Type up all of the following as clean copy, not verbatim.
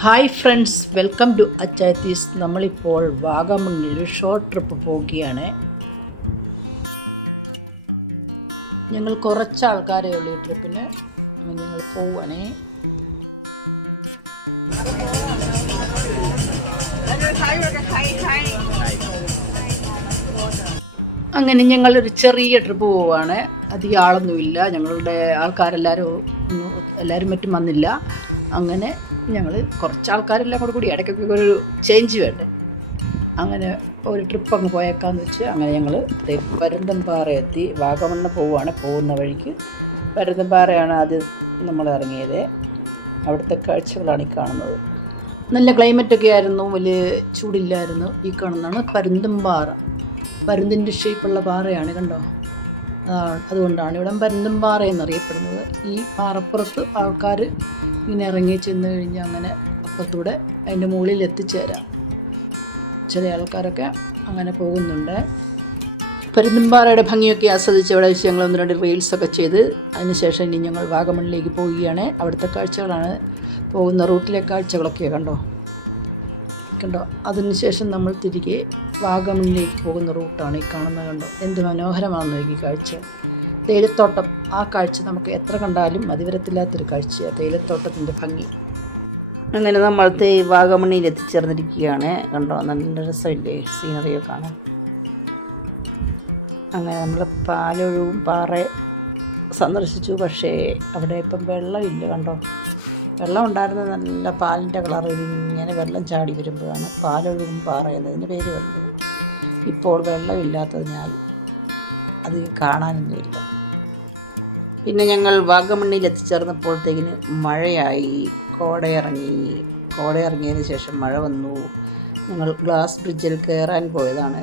Hi friends, welcome to Achayathees. നമ്മളിപ്പോൾ വാഗമണ്ണിൽ ഒരു ഷോർട്ട് ട്രിപ്പ് പോവുകയാണ്. ഞങ്ങൾ കുറച്ച് ആൾക്കാരേ ഉള്ളൂ ഈ ട്രിപ്പിന്. ഞങ്ങൾ പോവുകയാണേ. അങ്ങനെ ഞങ്ങളൊരു ചെറിയ ട്രിപ്പ് പോവുകയാണ്. അധികം ആളൊന്നുമില്ല. ഞങ്ങളുടെ എല്ലാവരും മറ്റും വന്നില്ല. അങ്ങനെ ഞങ്ങൾ കുറച്ച് ആൾക്കാരെല്ലാം കൂടി ഇടയ്ക്കൊക്കെ ഒരു ചേഞ്ച് വേണ്ടേ. അങ്ങനെ ഒരു ട്രിപ്പ് അങ്ങ് പോയേക്കാന്ന് വെച്ച് അങ്ങനെ ഞങ്ങൾ പരുന്തൻപാറ എത്തി. വാഗമണ്ണ് പോവുകയാണ്. പോകുന്ന വഴിക്ക് പരുന്തൻപാറയാണ് ആദ്യം നമ്മൾ ഇറങ്ങിയത്. അവിടുത്തെ കാഴ്ചകളാണ് ഈ കാണുന്നത്. നല്ല ക്ലൈമറ്റൊക്കെ ആയിരുന്നു, വലിയ ചൂടില്ലായിരുന്നു. ഈ കാണുന്നതാണ് പരുന്തൻപാറ. പരുന്തിൻ്റെ ഷേപ്പുള്ള പാറയാണ്, കണ്ടോ. അതുകൊണ്ടാണ് ഇവിടെ പരുന്തൻപാറ എന്നറിയപ്പെടുന്നത്. ഈ പാറപ്പുറത്ത് ആൾക്കാർ ഇങ്ങനെ ഇറങ്ങി ചെന്ന് കഴിഞ്ഞ് അങ്ങനെ അപ്പുറത്തൂടെ അതിൻ്റെ മുകളിൽ എത്തിച്ചേരാം. ചില ആൾക്കാരൊക്കെ അങ്ങനെ പോകുന്നുണ്ട്. പരുന്തുംപാറയുടെ ഭംഗിയൊക്കെ ആസ്വദിച്ച് അവിടെ വെച്ച് ഞങ്ങൾ 1-2 റീൽസൊക്കെ ചെയ്ത് അതിനുശേഷം ഇനി ഞങ്ങൾ വാഗമണ്ണിലേക്ക് പോവുകയാണ്. അവിടുത്തെ കാഴ്ചകളാണ്, പോകുന്ന റൂട്ടിലെ കാഴ്ചകളൊക്കെ കണ്ടോ. അതിനുശേഷം നമ്മൾ തിരികെ വാഗമണ്ണിലേക്ക് പോകുന്ന റൂട്ടാണ് ഈ കാണുന്നത്. കണ്ടോ, എന്ത് മനോഹരമാണെന്ന് ഈ കാഴ്ച. തേയിലത്തോട്ടം, ആ കാഴ്ച നമുക്ക് എത്ര കണ്ടാലും മതിവരത്തില്ലാത്തൊരു കാഴ്ചയാണ് തേയിലത്തോട്ടത്തിൻ്റെ ഭംഗി. അങ്ങനെ നമ്മൾ വാഗമണ്ണിയിൽ എത്തിച്ചേർന്നിരിക്കുകയാണ്. കണ്ടോ, നല്ല രസമില്ലേ സീനറിയൊക്കെ കാണാൻ. അങ്ങനെ നമ്മൾ പാലൊഴുകും പാറ സന്ദർശിച്ചു. പക്ഷേ അവിടെ ഇപ്പം വെള്ളമില്ല. കണ്ടോ, വെള്ളം ഉണ്ടായിരുന്നത് നല്ല പാലിൻ്റെ കളറിൽ ഇങ്ങനെ വെള്ളം ചാടി വരുമ്പോഴാണ് പാലൊഴുകും പാറ എന്നതിന് പേര് വരുന്നത്. ഇപ്പോൾ വെള്ളമില്ലാത്തതിനാൽ അത് കാണാനൊന്നുമില്ല. പിന്നെ ഞങ്ങൾ വാഗമണ്ണിൽ എത്തിച്ചേർന്നപ്പോഴത്തേക്കിന് മഴയായി. കോടയിറങ്ങിയതിന് ശേഷം മഴ വന്നു. ഞങ്ങൾ ഗ്ലാസ് ബ്രിഡ്ജിൽ കയറാൻ പോയതാണ്.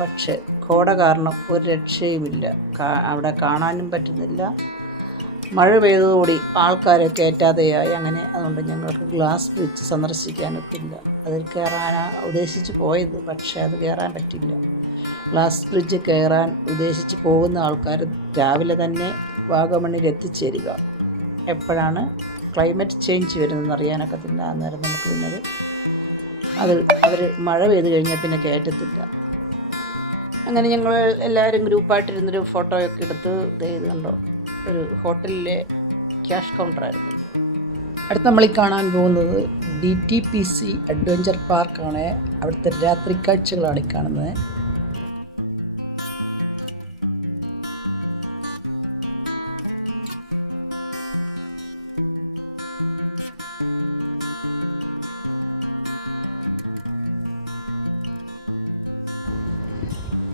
പക്ഷേ കോട കാരണം ഒരു രക്ഷയുമില്ല. അവിടെ കാണാനും പറ്റുന്നില്ല. മഴ പെയ്തതോടെ ആൾക്കാരെ കയറ്റാതെയായി. അങ്ങനെ അതുകൊണ്ട് ഞങ്ങൾക്ക് ഗ്ലാസ് ബ്രിഡ്ജ് സന്ദർശിക്കാനൊത്തില്ല. അതിൽ കയറാനാണ് ഉദ്ദേശിച്ച് പോയത്, പക്ഷേ അത് കയറാൻ പറ്റില്ല. ഗ്ലാസ് ബ്രിഡ്ജ് കയറാൻ ഉദ്ദേശിച്ച് പോകുന്ന ആൾക്കാർ രാവിലെ തന്നെ വാഗമണ്ണിൽ എത്തിച്ചേരുക. എപ്പോഴാണ് ക്ലൈമറ്റ് ചേഞ്ച് വരുന്നതെന്ന് അറിയാനൊക്കത്തില്ല. അന്നേരം നമുക്ക് പിന്നെ അവർ മഴ പെയ്ത് കഴിഞ്ഞാൽ പിന്നെ കയറ്റത്തില്ല. അങ്ങനെ ഞങ്ങൾ എല്ലാവരും ഗ്രൂപ്പായിട്ടിരുന്നൊരു ഫോട്ടോയൊക്കെ എടുത്ത് ഇത് കണ്ടോ, ഒരു ഹോട്ടലിലെ ക്യാഷ് കൗണ്ടറായിരുന്നു. അടുത്ത് നമ്മൾ കാണാൻ പോകുന്നത് DTPC അഡ്വഞ്ചർ പാർക്കാണ്. അവിടുത്തെ രാത്രി കാഴ്ചകളാണ് ഈ കാണുന്നത്.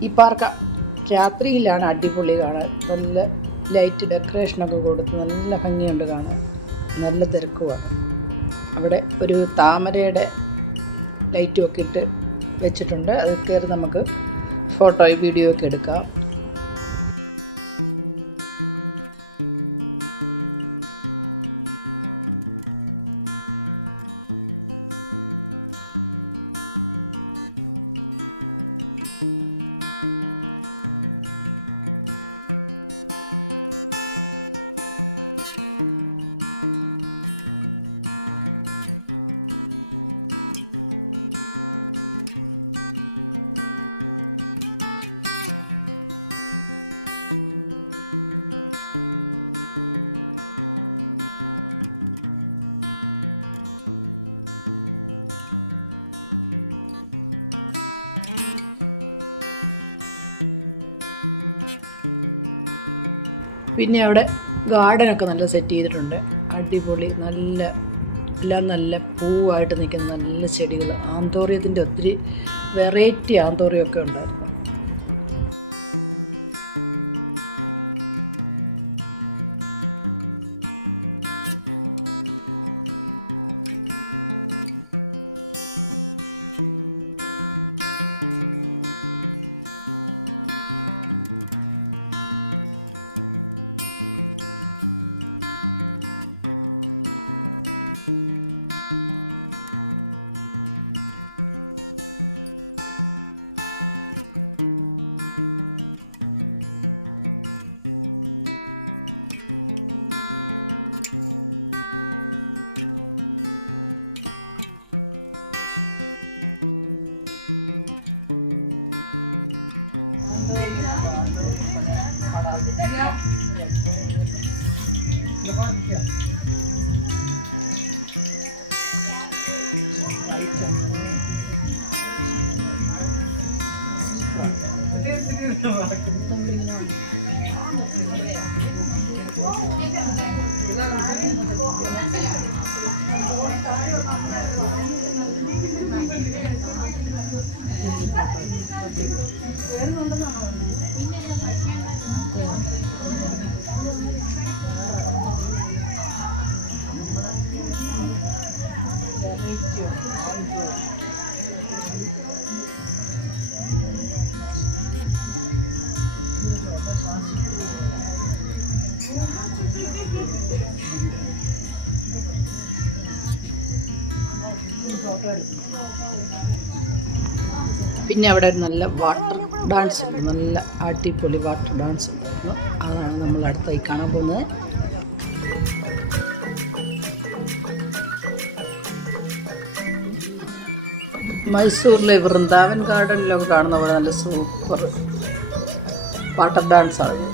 ഈ പാർക്ക് രാത്രിയിലാണ് അടിപൊളി കാണാൻ. നല്ല ലൈറ്റ് ഡെക്കറേഷനൊക്കെ കൊടുത്ത് നല്ല ഭംഗിയുണ്ട് കാണാൻ. നല്ല തിരക്കുമാണ്. അവിടെ ഒരു താമരയുടെ ലൈറ്റും ഒക്കെ ഇട്ട് വെച്ചിട്ടുണ്ട്. അത് കയറി നമുക്ക് ഫോട്ടോയും വീഡിയോ ഒക്കെ എടുക്കാം. പിന്നെ അവിടെ ഗാർഡനൊക്കെ നല്ല സെറ്റ് ചെയ്തിട്ടുണ്ട്. അടിപൊളി, എല്ലാം നല്ല പൂവായിട്ട് നിൽക്കുന്ന നല്ല ചെടികൾ. ആന്തോറിയത്തിൻ്റെ ഒത്തിരി വെറൈറ്റി ആന്തോറിയമൊക്കെ ഉണ്ടായിരുന്നു. പിന്നെ അവിടെ ഒരു നല്ല വാട്ടർ ഡാൻസ് ഉണ്ട്, നല്ല അടിപൊളി വാട്ടർ ഡാൻസ് ഉണ്ടായിരുന്നു. അതാണ് നമ്മൾ അടുത്തായി കാണാൻ പോകുന്നത്. മൈസൂരിലെ വൃന്ദാവൻ ഗാർഡനിലൊക്കെ കാണുന്ന പോലെ നല്ല സൂപ്പർ വാട്ടർ ഡാൻസാണ്.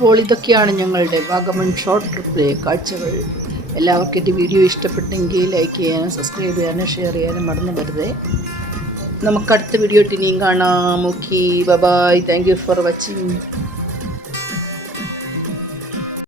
അപ്പോൾ ഇതൊക്കെയാണ് ഞങ്ങളുടെ വാഗമൺ ഷോർട്ട് ട്രിപ്പിലെ കാഴ്ചകൾ. എല്ലാവർക്കും എൻ്റെ വീഡിയോ ഇഷ്ടപ്പെട്ടെങ്കിൽ ലൈക്ക് ചെയ്യാനും സബ്സ്ക്രൈബ് ചെയ്യാനും ഷെയർ ചെയ്യാനും മറന്നു വരുതേ. നമുക്കടുത്ത വീഡിയോ ഇനിയും കാണാം. Okay, bye. Thank you for watching.